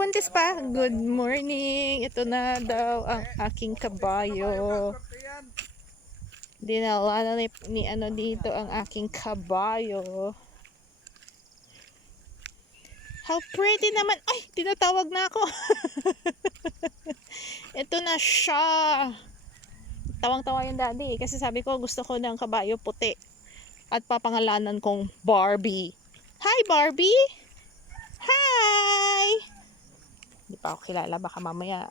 Buntis pa. Good morning. Ito na daw ang aking kabayo. Dinala na ni ano dito ang aking kabayo. How pretty naman. Ay, tinatawag na ako. Ito na siya. Tawang-tawa yung daddy. Kasi sabi ko gusto ko ng kabayo puti. At papangalanan kong Barbie. Hi, Barbie! Hi! Hindi pa ako kilala. Baka mamaya.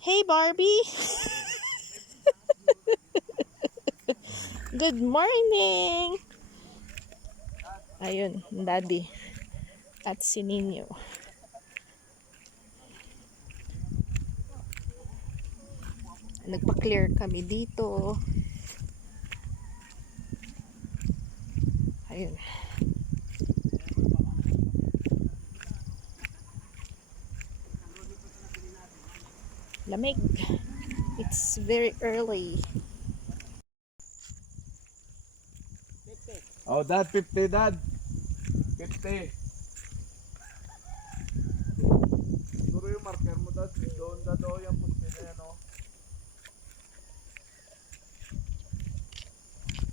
Hey, Barbie! Good morning! Ayun, daddy. At si Ninyo. Nagpa-clear kami dito. Ayun. Lamig. It's very early. Oh, dad, 50, dad. 50. Siguro yung marker mo, dad. Doon, dad, oh, yung puti na yan, oh.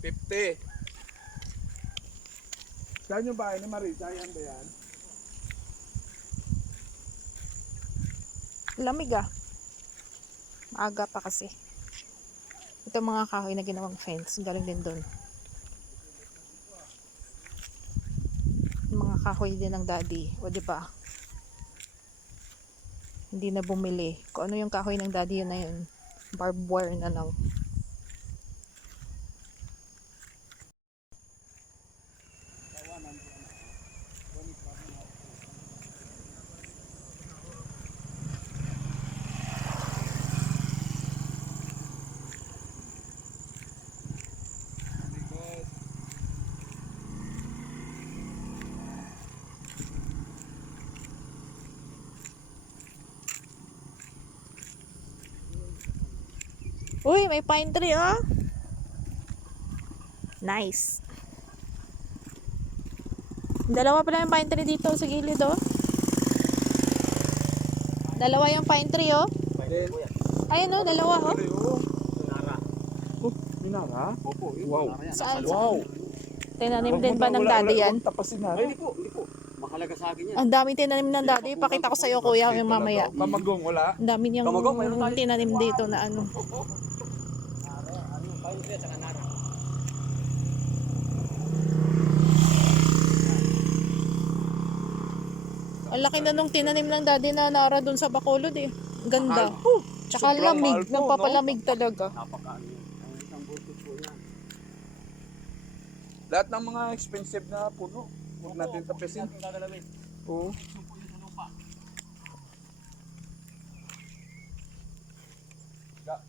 50. Saan yung bahay ni Marisa? Yan ba yan? Lamig ah. Maaga pa kasi. Ito mga kahoy na ginawang fence. Galing din doon. Mga kahoy din ng daddy. O diba? Hindi na bumili. Kung ano yung kahoy ng daddy, yun na yun. Barbed wire na lang. Uy, may pine tree oh. Nice. Dalawa pala yung pine tree dito sa gilid oh. Dalawa yung pine tree oh. Ayun oh, dalawa oh. Minara? Opo. Wow. Saan? Wow. Tinanim din ba ng daddy yan? Tapasin na. Hindi po. Mahalaga sa akin yan. Ang dami tinanim ng daddy. Pakita ko sa'yo kuya yung mamaya. Kamagong, wala. Ang dami niyang tinanim dito na ano. Ang laki na nung tinanim ng daddy na nara dun sa Bacolod eh. Ganda. Tsaka Sobrang mahal lamig. po, Nagpapalamig talaga. Napakaano yan. Ang isang butos po yan. Lahat ng mga expensive na puno. Huwag natin tapisin. Ang gagalawin. Oo. Sumpo yun sa lupa.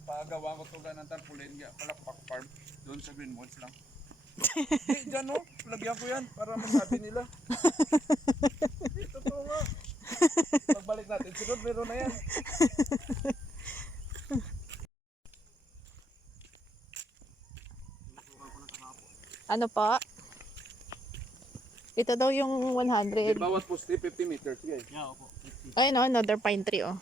Pagawa ko tulad ng tarpaulin, palakpak farm. Doon sa Greenwoods lang. Diyan no, lagyan ko yan para masabi nila. Totoo nga. Pagbalik natin, sunod meron na yan. Ano pa? Ito daw yung 100. Bawat poste 50 meters. Sige. Yeah, opo. Ayun oh, another pine tree oh.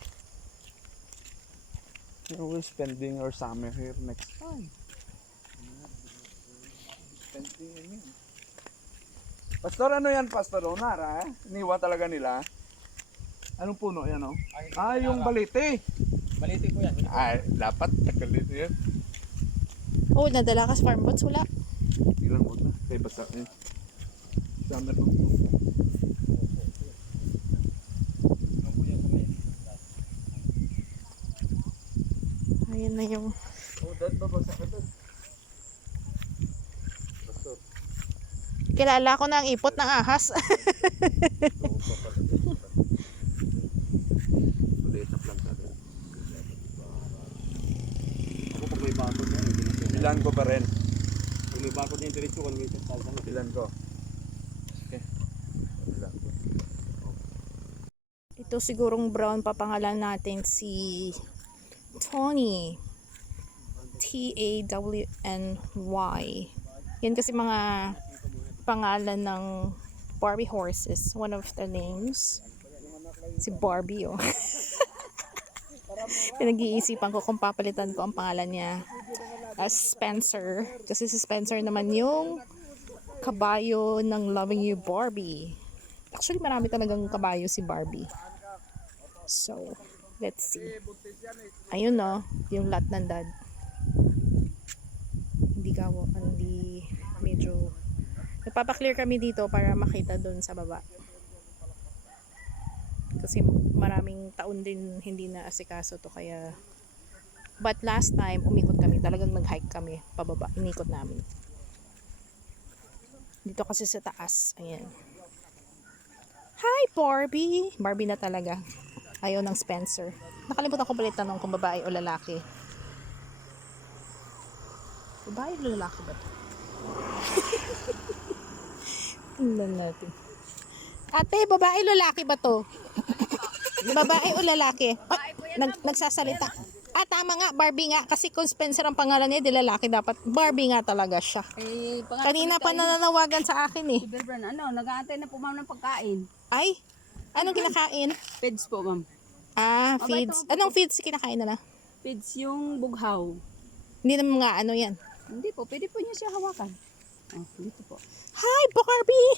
We're spending our summer here next time. Spending yun. Pastor, ano yan, Pastor? Nara, iniwan talaga nila. Anong puno yan, oh? Yung balite. Baliti po yan. Ay, dapat nakalito yan. Oh, nadala ka sa farm boats? Wala. Ilan mo na? Kaya basta eh. Summer mo. Ayun na yung... Oh, dad, babasa ka dad. Pastor. Kilala ko na ang ipot ng ahas. Maliit na planta dad. Ako pag may bakod yan. Ilan ko pa rin? Pag may bakod yan, diretso ko. May salsa na. Ilan ko? Okay. Ilan ko? Ito sigurong brown papangalan natin si Tony. Tawny. Yan kasi mga pangalan ng Barbie horses. One of the names. Si Barbie, oh. Pinag-iisipan ko kung papalitan ko ang pangalan niya as Spencer. Kasi si Spencer naman yung kabayo ng Loving You Barbie. Actually, marami talagang kabayo si Barbie. So, let's see. Ayun, no, yung lot ng dad. Hindi medyo nagpapaklear kami dito para makita doon sa baba. Kasi maraming taon din hindi na asikaso to, kaya but last time umikot kami, talagang nag-hike kami pababa, inikot namin dito kasi sa taas. Ayan. Hi Barbie! Barbie na talaga, ayaw ng Spencer. Nakalimutan ko pala tanong kung babae o lalaki. Babae o lalaki ba to? Tingnan natin. Ate, babae o lalaki ba to? Babae o lalaki? Nagsasalita. Ah, tama nga, Barbie nga. Kasi kung Spencer ang pangalan niya, di lalaki dapat. Barbie nga talaga siya. Kanina pa nananawagan sa akin eh. Si Berbran, nag-aantay na po ma'am ng pagkain. Ay, anong kinakain? Pids po ma'am. Ah, feeds. Anong feeds kinakain na? Pids yung bughaw. Hindi naman nga ano yan. Hindi po, pwede po niya siya hawakan. Oh, dito po. Hi, Barbie!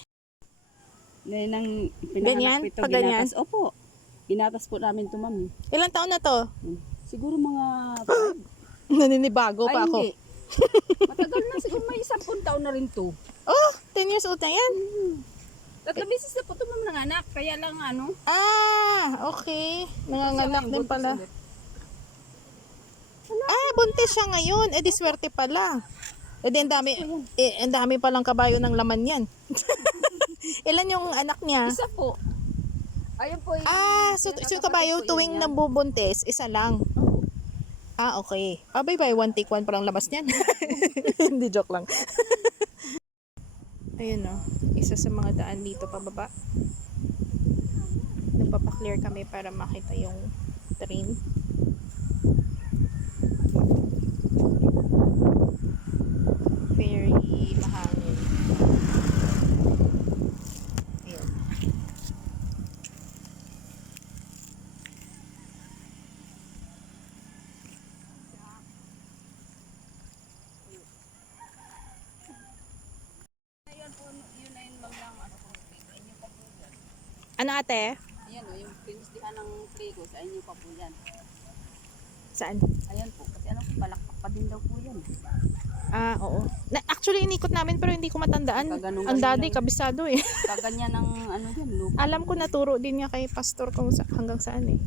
Dahil nang Ganyan? pinanganak po ito, Pag ganyan? ginatas. Opo, ginatas po namin ito ma'am. Ilang taon na to? Siguro mga Naninibago Ay, pa ako. hindi. Matagal na, siguro may 10 taon na rin to. Oh, 10 years old na yan. 3 beses na po ito ma'am nanganak. Kaya lang Ah, okay. Nanganganak Siya, din buntis pala. ulit. Ah, buntis siya ngayon. Eh, di swerte pala. Eh, di ang dami palang kabayo ng laman yan. Ilan yung anak niya? Isa po. Ayun po. Ah, so yung kabayo tuwing nabubuntis, isa lang. Ah, okay. Ah, bye-bye. One take one parang labas niyan. Hindi, joke lang. Ayun, no. Isa sa mga daan dito pababa. Nagpapaklear kami para makita yung train. Very mahangin. Ayun. Ano ate? Ayan o, yung pinusdihan ng trigo, sa inyo pa po yan. Saan? Ayan po, kasi balakpak pa din daw po yan. Ah, oo. Actually, inikot namin pero hindi ko matandaan. Kaganong- Ang daddy, kabisado eh. Kaganyan ng yan, lupa. Alam ko naturo din niya kay pastor kung hanggang saan eh.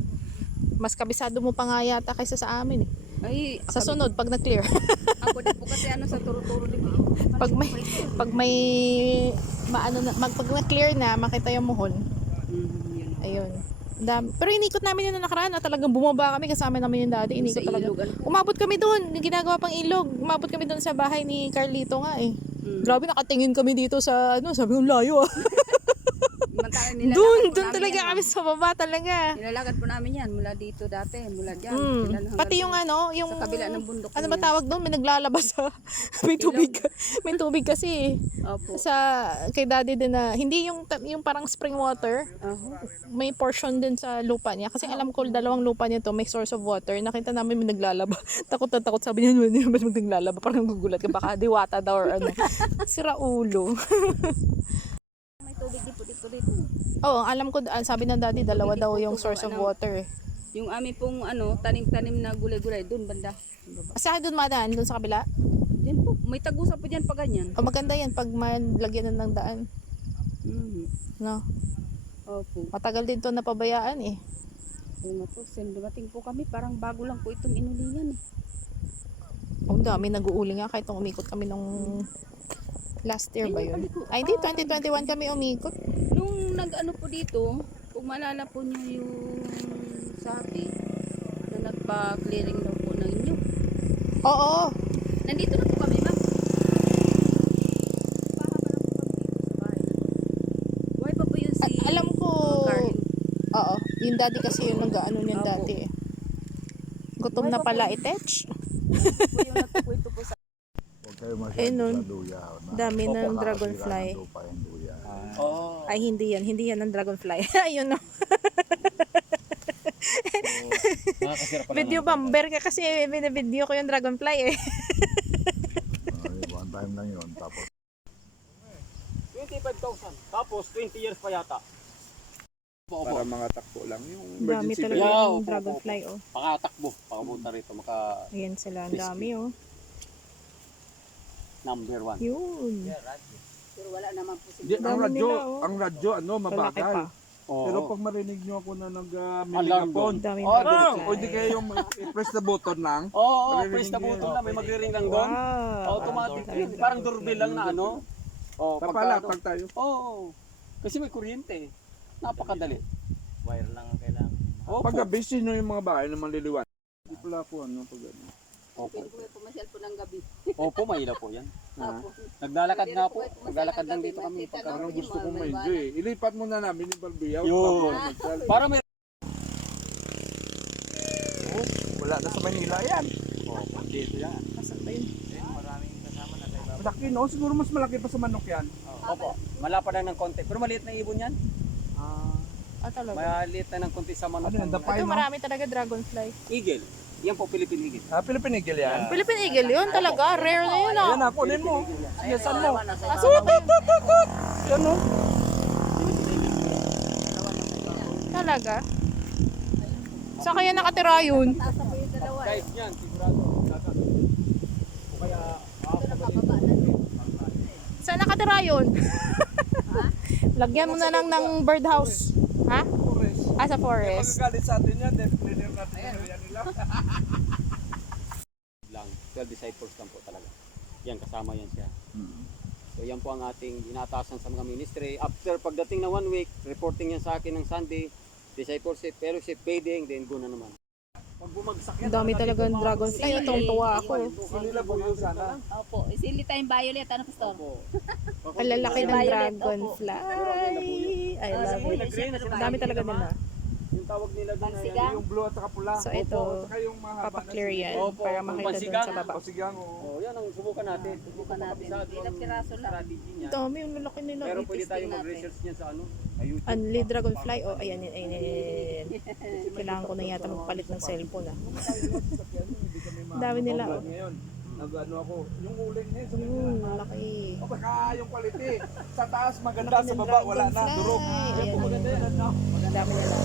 Mas kabisado mo pa nga yata kaysa sa amin eh. Ay, Sa sunod, pag na-clear. ako din po kasi sa turo-turo din po. pag may pag na-clear na, makita yung muhon. Yun. Ayun. Pero inikot namin yun na nakaraan. Talagang bumaba kami kasama namin yung daddy. Inikot Sa talaga. ilog, ano po? Umabot kami doon. Ginagawa pang ilog. Umabot kami doon sa bahay ni Carlito nga eh. Mm. Grabe, nakatingin kami dito sa sabi ko layo ah. Mantalan nilalakad Doon po namin talaga yan, kami sa baba talaga. Nilalakad po namin yan mula dito dati, mula dyan. Mm. hanggang Pati yung doon. yung Sa kabila ng bundok ano na ba yan. tawag doon? May naglalabas sa may tubig. May tubig kasi Opo. sa kay daddy din na hindi yung parang spring water. Aho. May portion din sa lupa niya kasi alam ko dalawang lupa niya to may source of water. Nakita namin may naglalaba. Takot na takot, sabi niya hindi ba naglalaba, parang gugulat ka baka diwata daw or ano. Sira ulo. May tubig dito dito. Oo, alam ko sabi ng daddy dalawa daw yung source of water. Yung amin pong tanim-tanim na gulay-gulay doon banda. Saan doon madaan doon sa kabila? Diyan po, may tagusan po diyan pa ganyan. O maganda yan pag malagyan na ng daan. Mhm. No. Opo. Matagal din to napabayaan eh. Oo nga po, dumating po kami, parang bago lang po itong inulingan eh. Ang dami nag-uuli nga kahit nung umikot kami nung last year ba yun? Ay hindi, 2021 kami umikot. Nung nag-ano po dito, kung maalala po niyo yung sabi na nagpa-clearing daw po ng inyo. Oo. Nandito na po kami, ma'am. Pahaba na po kami dito sa bahay. Buhay pa po yun si Alam ko, Carlin. oo. Yung daddy kasi yung nag-ano niyan Opo. dati eh. Gutom na pala itech. Po yung nagpupunto po sa Eh nun, dami ng dragonfly. Oo. Ay, hindi yan ang dragonfly. Ayun no. Nakakasira pala. Video bomber ka kasi video ko yung dragonfly eh. One time lang yun. Tapos 25,000. Tapos 20 years pa yata. Opo. Para mga takbo lang yung Dami emergency talaga brake. Yeah, yung opo, dragonfly oh. Pakatakbo. Pakapunta rito. Maka Ayan sila, ang dami oh. number 1. Yun. Pero wala naman po Di, ang Dami radyo, nila, oh. ang radyo ano, Malaki mabagal. pa. Oo. Pero pag marinig nyo ako na Alarm nag-megapon, Ang dami Oh, dragonfly. o di kayo yung i-press the button lang. Oo, Maririnig press the niyo button yun. lang. May magre-ring lang doon. Wow. Automatic yun. Parang doorbell lang na ano. Oh, Tapala, pagka- pag tayo. Oo. Kasi may kuryente. Napakadali. Wire lang ang kailangan. Opo. Pag gabi, sino yung mga bahay na maliliwan? Hindi pala po ano, pag ano. Opo. Pwede po kayo pumasyal po ng gabi. Opo, mahila po yan. Opo. Naglalakad Pwede nga po po. kayo pumasyal Naglalakad ng lang gabi, dito kami. makita Pagka lang Parang po gusto yung kong mga ma-enjoy eh. Ilipat muna namin yung Balbiyaw. Yun. Para may... Wala na sa Manila yan. Opo, dito yan. Nasaan ba yun? Malaki no? Siguro mas malaki pa sa manok yan. Opo, malapad lang ng konti. Pero maliit na ibon yan. Ah, talaga. Maliit na ng konti sa manok. Ano yan, ng- dapay Ito no? marami talaga dragonfly. Eagle. Yan po, Philippine Eagle. Ah, Philippine Eagle yan. Philippine Eagle yun talaga. Rare na yun ah. Yan na, kunin mo. Sige, saan mo? Asot! Yan no? Talaga? Saan kaya nakatira yun? Tasa po yung dalawa. Guys, yan, sigurado. O kaya, Nakababa na doon. Saan nakatira yun? Lagyan mo na lang ng birdhouse. Ha? Forest. Ah, sa forest. Magagalit sa atin yan, then cleaner natin yung area nila. lang. 12 disciples lang po talaga. Yan, kasama yan siya. So yan po ang ating inatasan sa mga ministry. After pagdating na 1 week, reporting yan sa akin ng Sunday, discipleship, fellowship, feeding, then go na naman. Pag bumagsak yan, Ang dami talaga ng dragonfly. Ay, itong tuwa ako. Sinila po yun sana. Opo. Isili tayong violet. Ano, Pastor? Ang lalaki ng Violet, dragonfly. I love it. Ang dami talaga nila. Yung tawag nila doon ay Pansigang. Yung blue at saka pula. So, ito, Opo, at saka yung mahaba na Papa-clear yan Opo, para kung makita dun pansigang. sa baba. Pasigang o. Oh, yan ang subukan natin. Subukan natin. Kabisado Ilang ang piraso lang. strategy niya. Ang dami yung lalaki nila. Pero pwede tayo natin. mag-research niyan sa ano? Sa YouTube. Unli dragonfly. Oh, ayan, ayan, ayan, ayan. Kailangan ko na yata magpalit ng cellphone ah. Ang dami nila. Oh. Ngayon, nag-ano ako. Yung uling niya, sa Malaki. O baka yung quality. Sa taas maganda, sa baba wala na, durog. Ayan, Maganda yan, ano? ang dami nila.